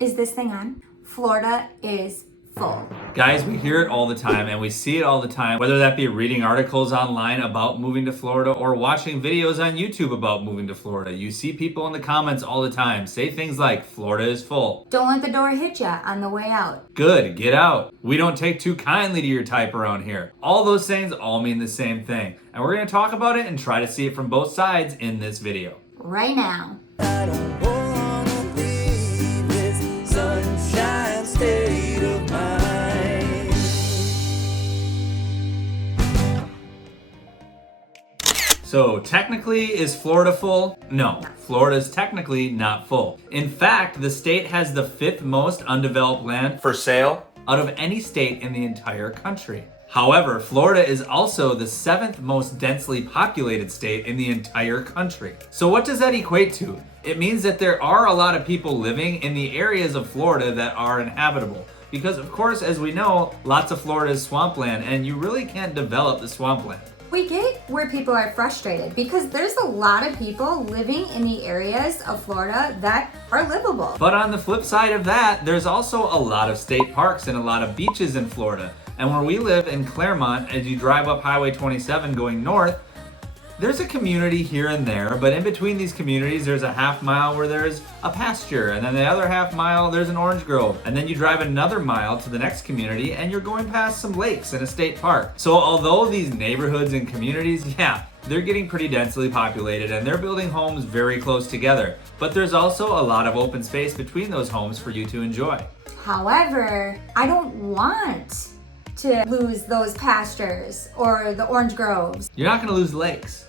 Is this thing on? Florida is full. Guys, we hear it all the time and we see it all the time, whether that be reading articles online about moving to Florida or watching videos on YouTube about moving to Florida. You see people in the comments all the time say things like, Florida is full. Don't let the door hit ya on the way out. Good, get out. We don't take too kindly to your type around here. All those things all mean the same thing. And we're going to talk about it and try to see it from both sides in this video. Right now. I don't wanna leave this sunshine state of mind. So technically, is Florida full? No, Florida is technically not full. In fact, the state has the 5th most undeveloped land for sale out of any state in the entire country. However, Florida is also the 7th most densely populated state in the entire country. So what does that equate to? It means that there are a lot of people living in the areas of Florida that are inhabitable. Because of course, as we know, lots of Florida is swampland and you really can't develop the swampland. We get where people are frustrated because there's a lot of people living in the areas of Florida that are livable. But on the flip side of that, there's also a lot of state parks and a lot of beaches in Florida. And where we live in Clermont, as you drive up Highway 27 going north, there's a community here and there, but in between these communities, there's a half mile where there's a pasture, and then the other half mile, there's an orange grove. And then you drive another mile to the next community, and you're going past some lakes and a state park. So although these neighborhoods and communities, yeah, they're getting pretty densely populated, and they're building homes very close together. But there's also a lot of open space between those homes for you to enjoy. However, I don't want to lose those pastures or the orange groves. You're not gonna lose lakes.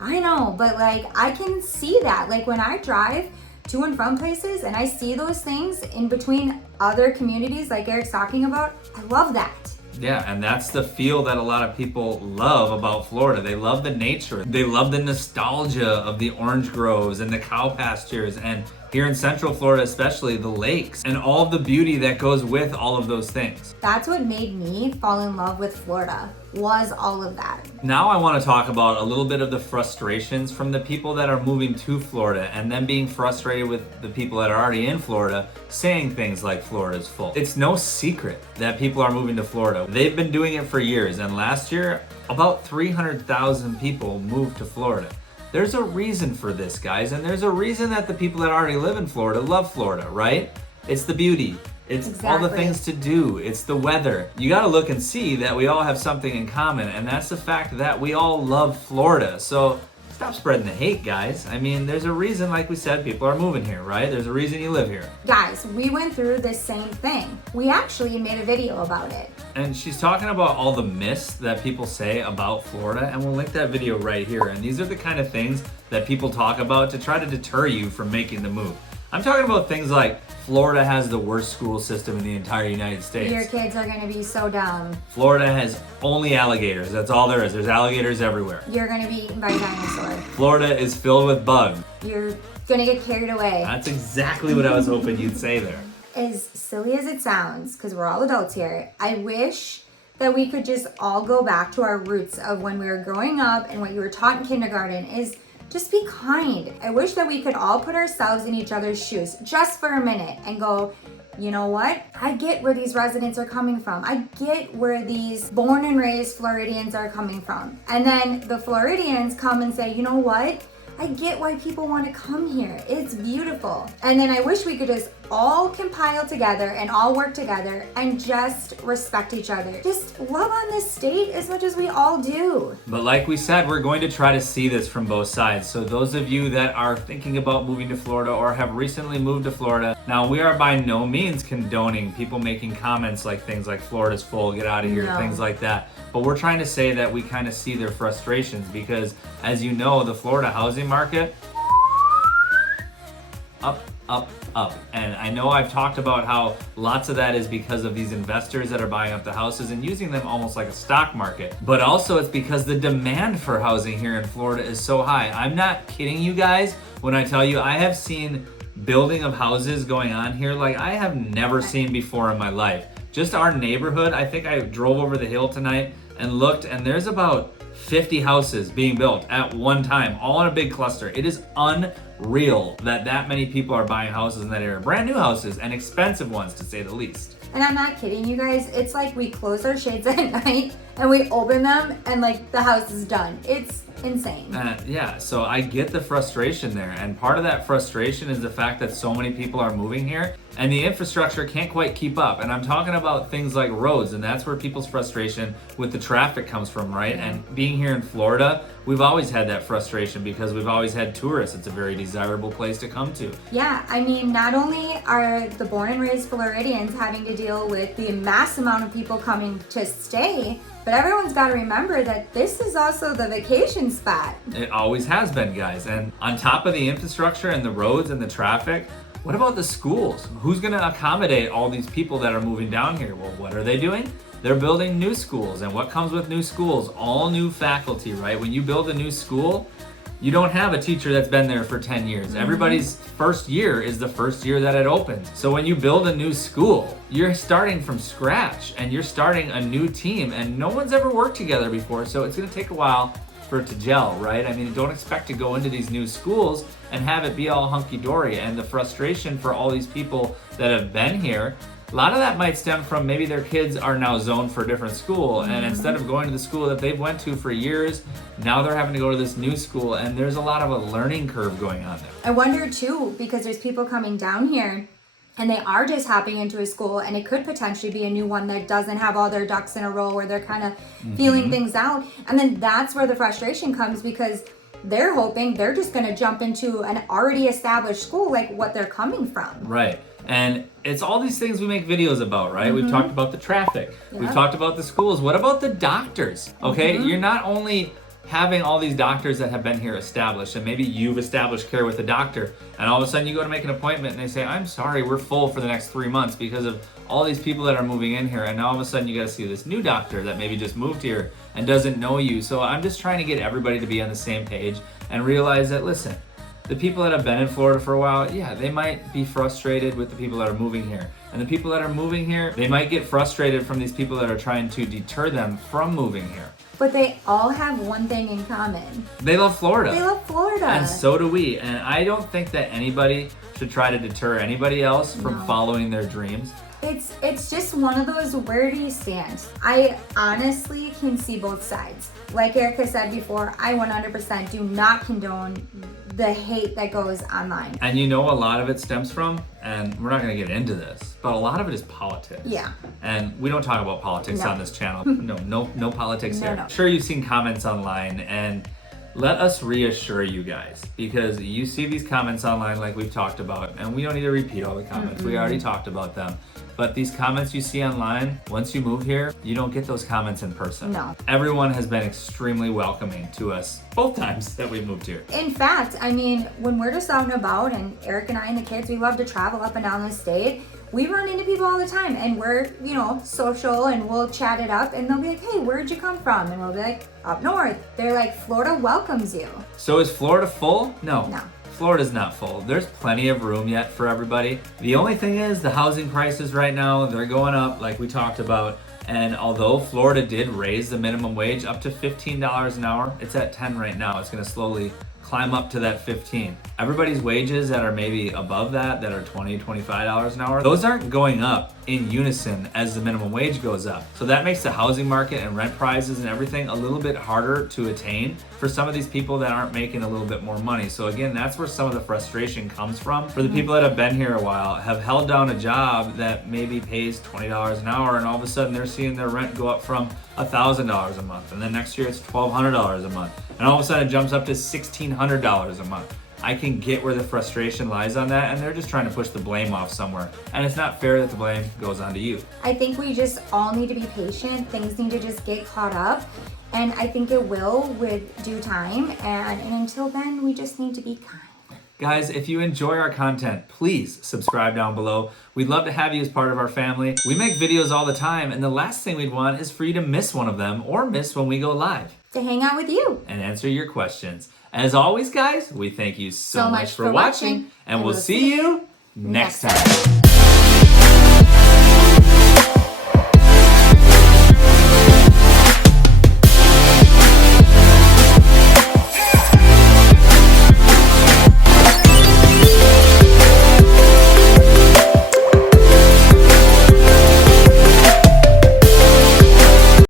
I know, but like I can see that. Like when I drive to and from places and I see those things in between other communities like Eric's talking about, I love that. Yeah, and that's the feel that a lot of people love about Florida. They love the nature. They love the nostalgia of the orange groves and the cow pastures, and here in Central Florida especially, the lakes and all of the beauty that goes with all of those things. That's what made me fall in love with Florida, was all of that. Now I want to talk about a little bit of the frustrations from the people that are moving to Florida and then being frustrated with the people that are already in Florida saying things like Florida's full. It's no secret that people are moving to Florida. They've been doing it for years, and last year about 300,000 people moved to Florida. There's a reason for this, guys, and there's a reason that the people that already live in Florida love Florida, right? It's the beauty. It's all the things to do. It's the weather. You got to look and see that we all have something in common, and that's the fact that we all love Florida. So stop spreading the hate, guys. I mean, there's a reason, like we said, people are moving here, right? There's a reason you live here. Guys, we went through this same thing. We actually made a video about it. And she's talking about all the myths that people say about Florida, and we'll link that video right here. And these are the kind of things that people talk about to try to deter you from making the move. I'm talking about things like Florida has the worst school system in the entire United States. Your kids are gonna be so dumb. Florida has only alligators. That's all there is. There's alligators everywhere. You're gonna be eaten by a dinosaur. Florida is filled with bugs. You're gonna get carried away. That's exactly what I was hoping you'd say there. As silly as it sounds, because we're all adults here, I wish that we could just all go back to our roots of when we were growing up and what you were taught in kindergarten is just be kind. I wish that we could all put ourselves in each other's shoes just for a minute and go, you know what? I get where these residents are coming from. I get where these born and raised Floridians are coming from. And then the Floridians come and say, you know what? I get why people want to come here. It's beautiful. And then I wish we could just all compile together and all work together and just respect each other. Just love on this state as much as we all do. But like we said, we're going to try to see this from both sides. So those of you that are thinking about moving to Florida or have recently moved to Florida, now we are by no means condoning people making comments like things like Florida's full, get out of here, No. things like that. But we're trying to say that we kind of see their frustrations because, as you know, the Florida housing market, up, up, up. And I know I've talked about how lots of that is because of these investors that are buying up the houses and using them almost like a stock market. But also it's because the demand for housing here in Florida is so high. I'm not kidding you guys when I tell you I have seen building of houses going on here like I have never seen before in my life. Just our neighborhood, I think I drove over the hill tonight and looked, and there's about 50 houses being built at one time, all in a big cluster. It is unreal that many people are buying houses in that area. Brand new houses and expensive ones, to say the least. And I'm not kidding you guys. It's like we close our shades at night and we open them and like the house is done. It's insane. Yeah, so I get the frustration there. And part of that frustration is the fact that so many people are moving here and the infrastructure can't quite keep up. And I'm talking about things like roads, and that's where people's frustration with the traffic comes from, right? And being here in Florida, we've always had that frustration because we've always had tourists. It's a very desirable place to come to. Yeah, I mean, not only are the born and raised Floridians having to deal with the mass amount of people coming to stay, but everyone's got to remember that this is also the vacation spot. It always has been, guys. And on top of the infrastructure and the roads and the traffic, what about the schools? Who's going to accommodate all these people that are moving down here? Well, what are they doing? They're building new schools. And what comes with new schools? All new faculty, right? When you build a new school, you don't have a teacher that's been there for 10 years. Everybody's first year is the first year that it opens. So when you build a new school, you're starting from scratch and you're starting a new team, and no one's ever worked together before. So it's going to take a while for it to gel, right? I mean, don't expect to go into these new schools and have it be all hunky-dory. And the frustration for all these people that have been here, a lot of that might stem from maybe their kids are now zoned for a different school, and instead of going to the school that they've went to for years, now they're having to go to this new school, and there's a lot of a learning curve going on there. I wonder too, because there's people coming down here and they are just hopping into a school, and it could potentially be a new one that doesn't have all their ducks in a row, where they're kind of feeling things out. And then that's where the frustration comes, because they're hoping they're just going to jump into an already established school, like what they're coming from. Right. And it's all these things we make videos about, right? We've talked about the traffic. We've talked about the schools. What about the doctors? Okay, you're not only having all these doctors that have been here established, and maybe you've established care with a doctor, and all of a sudden you go to make an appointment and they say, I'm sorry, we're full for the next 3 months because of all these people that are moving in here. And now all of a sudden you got to see this new doctor that maybe just moved here and doesn't know you. So I'm just trying to get everybody to be on the same page and realize that, listen, the people that have been in Florida for a while, yeah, they might be frustrated with the people that are moving here. And the people that are moving here, they might get frustrated from these people that are trying to deter them from moving here. But they all have one thing in common. They love Florida. They love Florida. And so do we. And I don't think that anybody should try to deter anybody else from following their dreams. It's just one of those, where do you stand? I honestly can see both sides. Like Erica said before, I 100% do not condone the hate that goes online. And you know, a lot of it stems from, and we're not going to get into this, but a lot of it is politics. Yeah. And we don't talk about politics on this channel. No politics here. No. Sure, you've seen comments online, and let us reassure you guys, because you see these comments online like we've talked about, and we don't need to repeat all the comments. We already talked about them. But these comments you see online, once you move here, you don't get those comments in person. No. Everyone has been extremely welcoming to us both times that we moved here. In fact, I mean, when we're just out and about, and Eric and I and the kids, we love to travel up and down the state, we run into people all the time, and we're, social, and we'll chat it up, and they'll be like, hey, where'd you come from? And we'll be like, up north. They're like, Florida welcomes you. So is Florida full? No. No. Florida's not full. There's plenty of room yet for everybody. The only thing is the housing prices right now, they're going up like we talked about. And although Florida did raise the minimum wage up to $15 an hour, it's at 10 right now. It's gonna slowly climb up to that 15. Everybody's wages that are maybe above that are $20, $25 an hour, those aren't going up in unison as the minimum wage goes up. So that makes the housing market and rent prices and everything a little bit harder to attain for some of these people that aren't making a little bit more money. So again, that's where some of the frustration comes from. For the people that have been here a while, have held down a job that maybe pays $20 an hour, and all of a sudden they're seeing their rent go up from $1,000 a month, and then next year it's $1,200 a month, and all of a sudden it jumps up to $1,600 a month. I can get where the frustration lies on that, and they're just trying to push the blame off somewhere. And it's not fair that the blame goes on to you. I think we just all need to be patient. Things need to just get caught up. And I think it will with due time. And until then, we just need to be kind. Guys, if you enjoy our content, please subscribe down below. We'd love to have you as part of our family. We make videos all the time, and the last thing we'd want is for you to miss one of them or miss when we go live. To hang out with you. And answer your questions. As always, guys, we thank you so much for watching, and we'll see you next time.